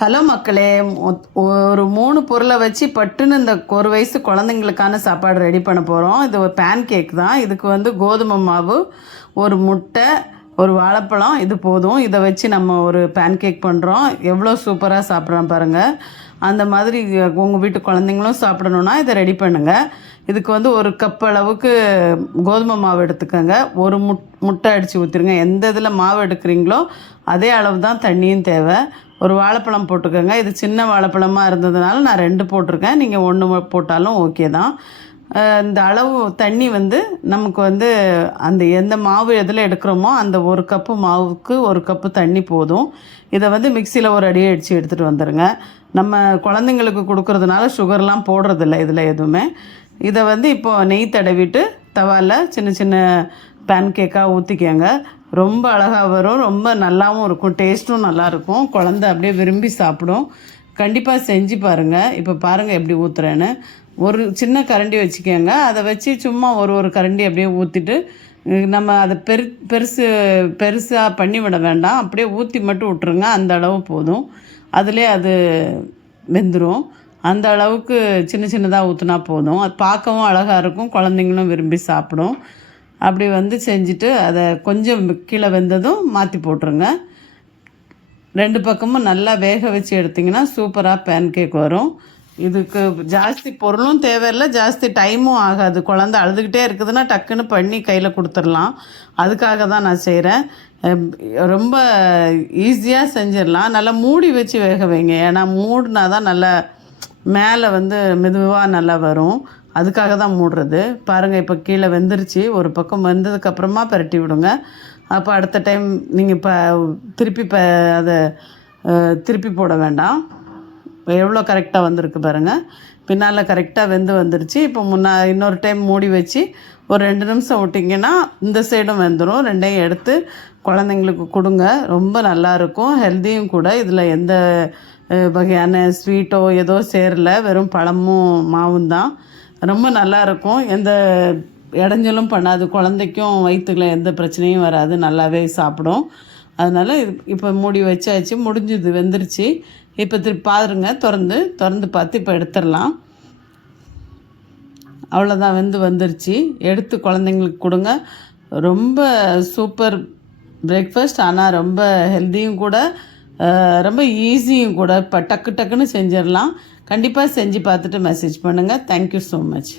Hello மக்களே, ஒரு 3 பொருளை வச்சு பட்டுன்னு இந்த ஒரு வயசு குழந்தைங்களுக்கான சாப்பாடு ரெடி பண்ண போகிறோம். இது ஒரு பேன் கேக் தான். இதுக்கு வந்து கோதுமை மாவு, ஒரு முட்டை, ஒரு வாழைப்பழம், இது போதும். இதை வச்சு நம்ம ஒரு பேன் கேக் பண்ணுறோம். எவ்வளோ சூப்பராக சாப்பிட்றோம் பாருங்கள். அந்த மாதிரி உங்கள் வீட்டு குழந்தைங்களும் சாப்பிடணுன்னா இதை ரெடி பண்ணுங்கள். இதுக்கு வந்து ஒரு கப் அளவுக்கு கோதுமை மாவு எடுத்துக்கோங்க. ஒரு முட்டை அடித்து ஊற்றிருங்க. எந்த இதில் மாவு எடுக்கிறீங்களோ அதே அளவு தான் தண்ணியும் தேவை. ஒரு வாழைப்பழம் போட்டுக்கோங்க. இது சின்ன வாழைப்பழமாக இருந்ததுனால நான் 2 போட்டிருக்கேன். நீங்கள் 1 போட்டாலும் ஓகே தான். இந்த அளவு தண்ணி வந்து நமக்கு வந்து அந்த எந்த மாவு எதில் எடுக்கிறோமோ அந்த ஒரு கப்பு மாவுக்கு 1 கப்பு தண்ணி போதும். இதை வந்து மிக்சியில் ஒரு அடியை அடித்து எடுத்துகிட்டு வந்துடுங்க. நம்ம குழந்தைங்களுக்கு கொடுக்குறதுனால சுகர்லாம் போடுறதில்ல இதில் எதுவுமே. இதை வந்து இப்போது நெய் தடவிட்டு தவாவில் சின்ன சின்ன பேன் கேக்காக ஊற்றிக்கோங்க. ரொம்ப அழகாக வரும், ரொம்ப நல்லாவும் இருக்கும், டேஸ்ட்டும் நல்லாயிருக்கும். குழந்த அப்படியே விரும்பி சாப்பிடும். கண்டிப்பாக செஞ்சு பாருங்கள். இப்போ பாருங்கள் எப்படி ஊற்றுறேன்னு. ஒரு சின்ன கரண்டி வச்சுக்கோங்க. அதை வச்சு சும்மா ஒரு கரண்டி அப்படியே ஊற்றிட்டு நம்ம அதை பெருசாக பண்ணி விட வேண்டாம். அப்படியே ஊற்றி மட்டும் விட்ருங்க. அந்த அளவு போதும். அதிலே அது வெந்துடும். அந்த அளவுக்கு சின்ன சின்னதாக ஊற்றினா போதும். அது பார்க்கவும் அழகாக இருக்கும், குழந்தைங்களும் விரும்பி சாப்பிடும். அப்படி வந்து செஞ்சுட்டு அதை கொஞ்சம் கீழே வெந்ததும் மாற்றி போட்டுருங்க. 2 பக்கமும் நல்லா வேக வச்சு எடுத்திங்கன்னா சூப்பராக பேன் கேக் வரும். இதுக்கு ஜாஸ்தி பொருளும் தேவையில்லை, ஜாஸ்தி டைமும் ஆகாது. குழந்த அழுதுகிட்டே இருக்குதுன்னா டக்குன்னு பண்ணி கையில் கொடுத்துடலாம். அதுக்காக தான் நான் செய்கிறேன். ரொம்ப ஈஸியாக செஞ்சிடலாம். நல்லா மூடி வச்சு வேக வைங்க. ஏன்னா மூடினா தான் நல்லா மேலே வந்து மெதுவாக நல்லா வரும். அதுக்காக தான் மூடுறது. பாருங்கள், இப்போ கீழே வெந்துருச்சு. ஒரு பக்கம் வெந்ததுக்கப்புறமா பரட்டி விடுங்க. அப்போ அடுத்த டைம் நீங்கள் அதை திருப்பி போட வேண்டாம். எவ்வளோ கரெக்டாக வந்திருக்கு பாருங்கள். பின்னால் கரெக்டாக வந்துருச்சு. இப்போ இன்னொரு டைம் மூடி வச்சு ஒரு 2 நிமிஷம் விட்டிங்கன்னா இந்த சைடும் வெந்துடும். 2ஐயும் எடுத்து குழந்தைங்களுக்கு கொடுங்க. ரொம்ப நல்லாயிருக்கும், ஹெல்த்தியும் கூட. இதில் எந்த வகையான ஸ்வீட்டோ ஏதோ சேரல, வெறும் பழமும் மாவும் தான். ரொம்ப நல்லாயிருக்கும். எந்த இடைஞ்சலும் பண்ணாது. குழந்தைக்கும் வயிற்றுல எந்த பிரச்சனையும் வராது, நல்லாவே சாப்பிடும். அதனால் இப்போ மூடி வச்சாச்சு, முடிஞ்சுது, வெந்துருச்சு. இப்போ திருப்பி பாருங்க, திறந்து பார்த்து இப்போ எடுத்துடலாம். அவ்வளோதான், வந்துருச்சு. எடுத்து குழந்தைங்களுக்கு கொடுங்க. ரொம்ப சூப்பர் பிரேக்ஃபாஸ்ட். ஆனால் ரொம்ப ஹெல்த்தியும் கூட, ரொம்ப ஈஸியும் கூட. இப்போ டக்குன்னு செஞ்சிடலாம். கண்டிப்பாக செஞ்சு பார்த்துட்டு மெசேஜ் பண்ணுங்கள். Thank you so much.